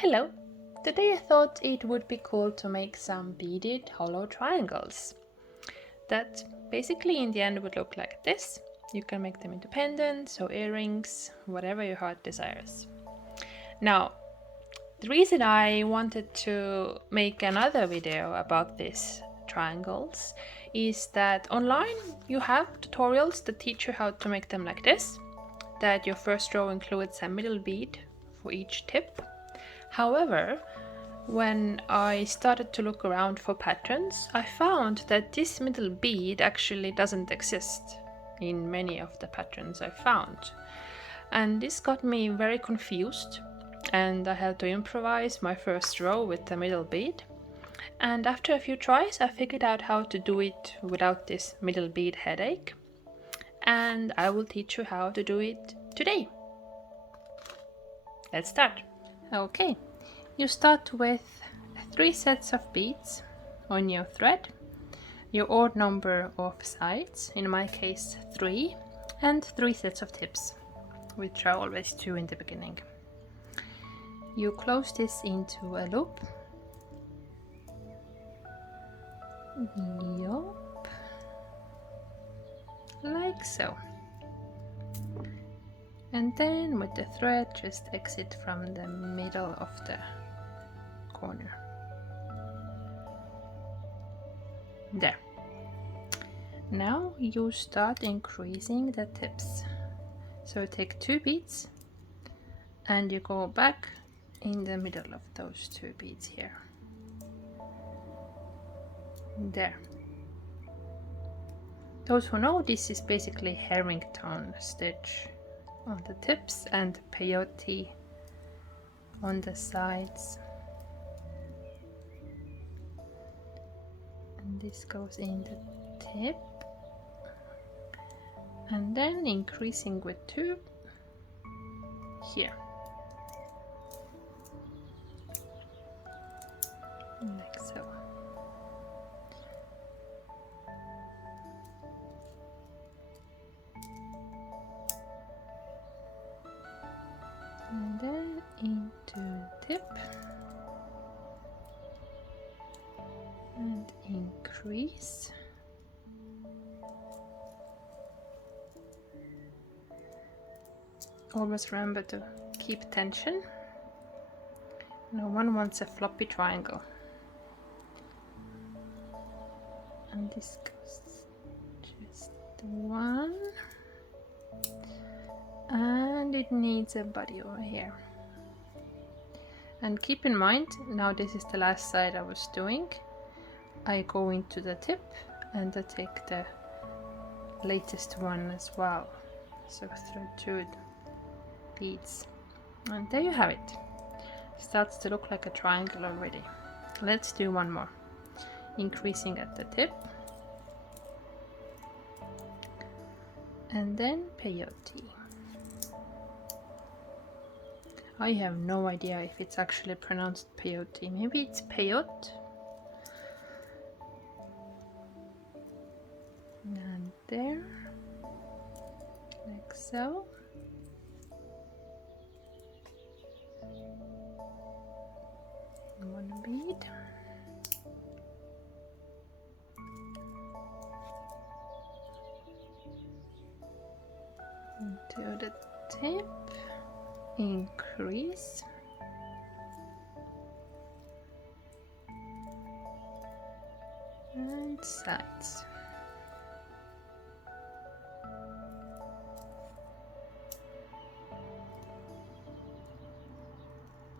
Hello! Today I thought it would be cool to make some beaded hollow triangles that basically in the end would look like this. You can make them into pendants or earrings, whatever your heart desires. Now, the reason I wanted to make another video about these triangles is that online you have tutorials that teach you how to make them like this, that your first row includes a middle bead for each tip. However, when I started to look around for patterns, I found that this middle bead actually doesn't exist in many of the patterns I found. And this got me very confused, and I had to improvise my first row with the middle bead. And after a few tries, I figured out how to do it without this middle bead headache. And I will teach you how to do it today. Let's start. Okay, you start with 3 sets of beads on your thread, your odd number of sides, in my case 3, and 3 sets of tips, which are always 2 in the beginning. You close this into a loop. Yup. Like so. And then with the thread just exit from the middle of the corner. There. Now you start increasing the tips. So take 2 beads and you go back in the middle of those 2 beads here. There. Those who know, this is basically herrington stitch on the tips and peyote on the sides. And this goes in the tip. And then increasing with 2 here. Like so. And then into tip and increase. Always remember to keep tension. No one wants a floppy triangle. And this goes just 1. And it needs a body over here. And keep in mind, now this is the last side I was doing. I go into the tip and I take the latest one as well. So thread 2 beads. And there you have it. Starts to look like a triangle already. Let's do one more. Increasing at the tip. And then peyote. I have no idea if it's actually pronounced peyote. Maybe it's peyote. And there. Like so. One bead. Into the tip. Increase. And sides.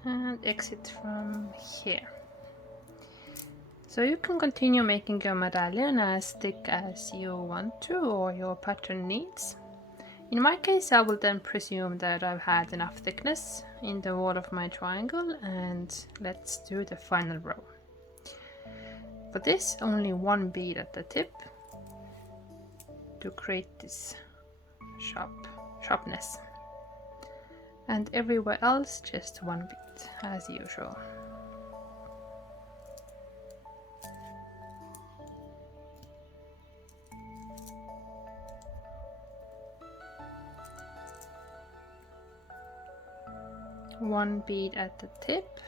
And exit from here. So you can continue making your medallion as thick as you want to or your pattern needs. In my case, I will then presume that I've had enough thickness in the wall of my triangle, and let's do the final row. For this, only 1 bead at the tip to create this sharpness. And everywhere else, just 1 bead, as usual. one bead at the tip,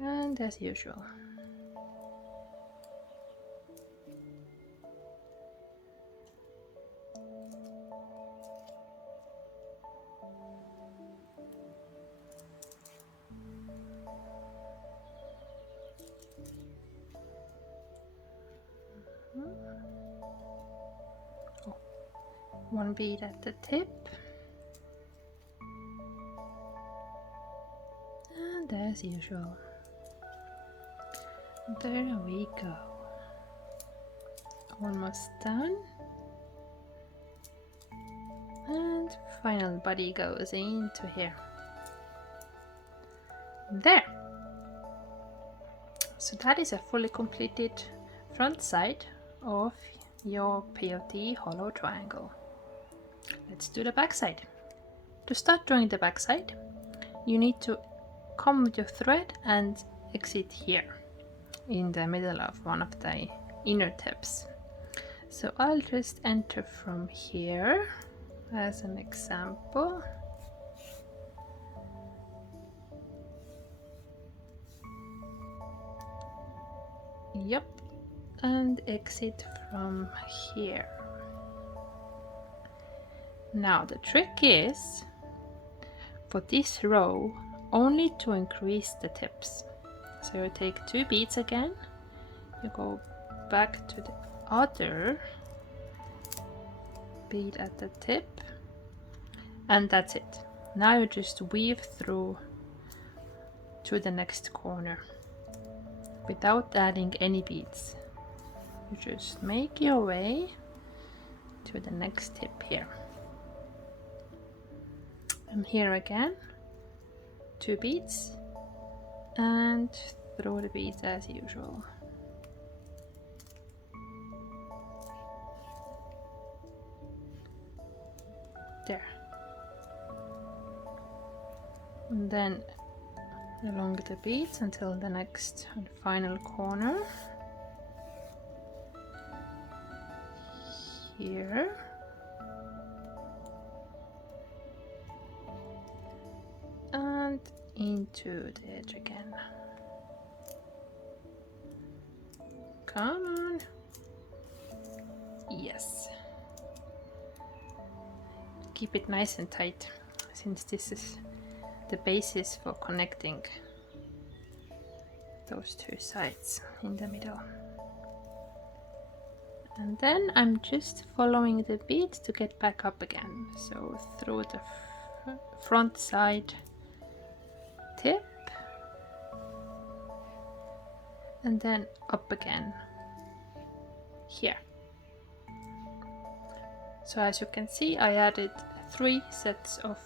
and as usual. One bead at the tip, and as usual. There we go. Almost done. And final body goes into here. There. So that is a fully completed front side of your peyote hollow triangle. Let's do the back side. To start drawing the back side, you need to come with your thread and exit here in the middle of one of the inner tips. So I'll just enter from here as an example. Yep, and exit from here. Now the trick is for this row only to increase the tips. So you take 2 beads again, you go back to the other bead at the tip, and that's it. Now you just weave through to the next corner without adding any beads. You just make your way to the next tip here. And here again, 2 beads, and throw the beads as usual. There. And then along the beads until the next and final corner. Here. And into the edge again. Come on. Yes. Keep it nice and tight, since this is the basis for connecting those 2 sides in the middle. And then I'm just following the beads to get back up again. So through the front side tip, and then up again here. So as you can see, I added 3 sets of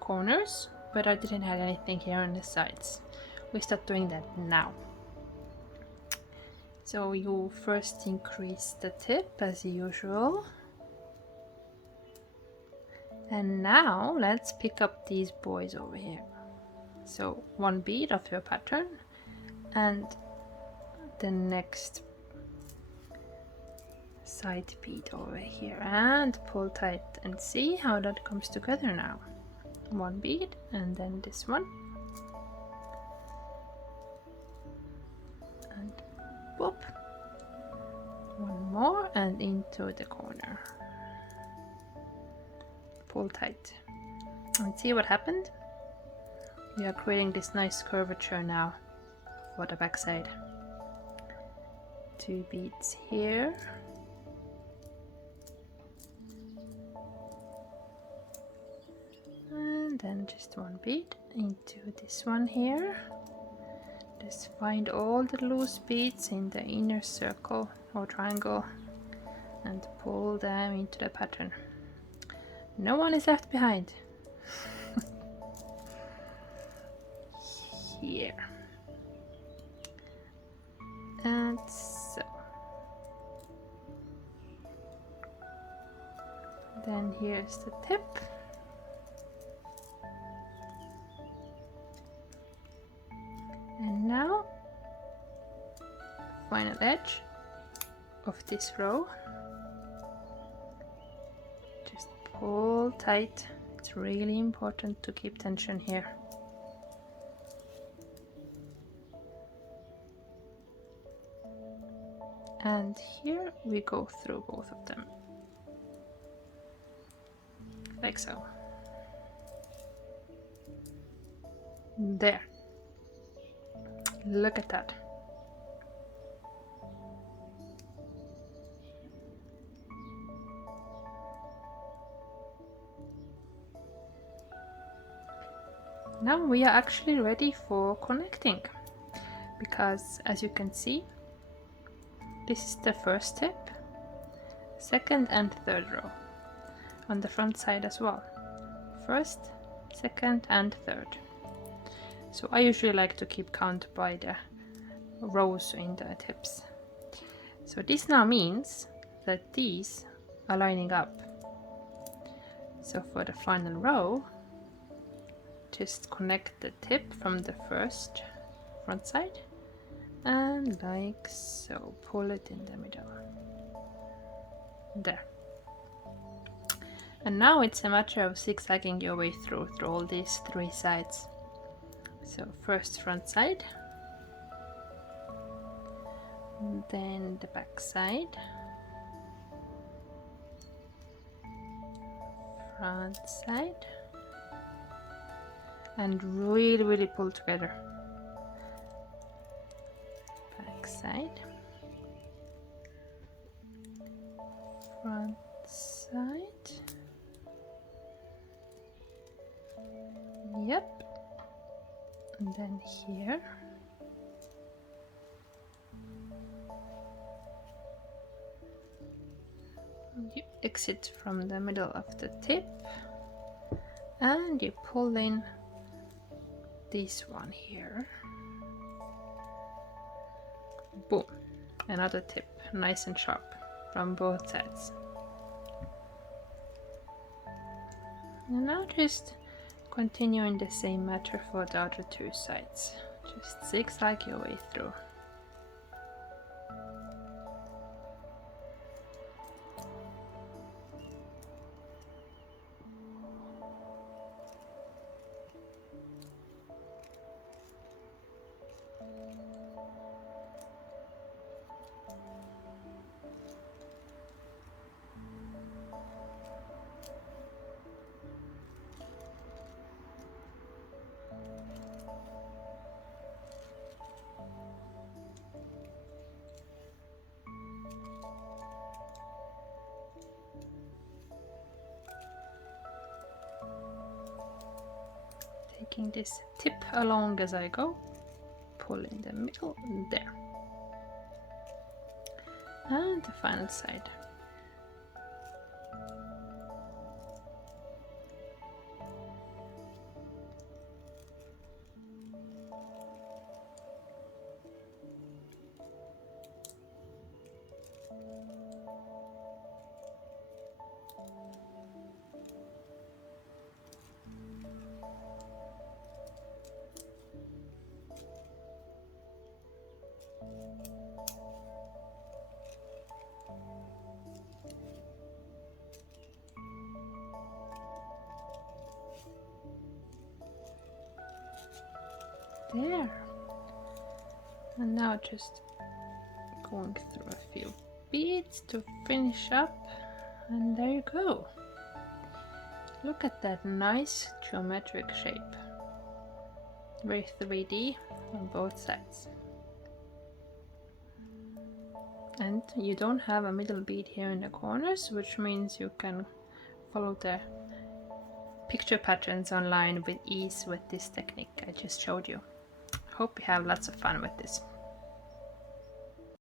corners, but I didn't add anything here on the sides. We start doing that now. So you first increase the tip as usual. And now let's pick up these boys over here. So 1 bead of your pattern and the next side bead over here, and pull tight and see how that comes together now. 1 bead and then this one, and whoop, 1 more and into the corner. Pull tight and see what happened. We are creating this nice curvature now for the back side. 2 beads here. And then just 1 bead into this one here. Just find all the loose beads in the inner circle or triangle and pull them into the pattern. No one is left behind. Here. And so. Then here's the tip. And now, final edge of this row. Just pull tight. it's really important to keep tension here. And here we go through both of them, like so. There. Look at that. Now we are actually ready for connecting, because as you can see, this is the first step, second and third row, on the front side as well. First, second and third. So I usually like to keep count by the rows in the tips. So this now means that these are lining up. So for the final row, just connect the tip from the first front side and like so, pull it in the middle. There. And now it's a matter of zigzagging your way through all these three sides. So first front side, then the back side, front side, and really pull together. Back side, front side, yep, and then here, you exit from the middle of the tip and you pull in this one here. Boom, another tip, nice and sharp from both sides. And now just continue in the same matter for the other two sides. Just zigzag your way through. Taking this tip along as I go, pull in the middle, there. And the final side. There. And now just going through a few beads to finish up, and there you go. Look at that nice geometric shape. Very 3D on both sides. And you don't have a middle bead here in the corners, which means you can follow the picture patterns online with ease with this technique I just showed you. Hope you have lots of fun with this.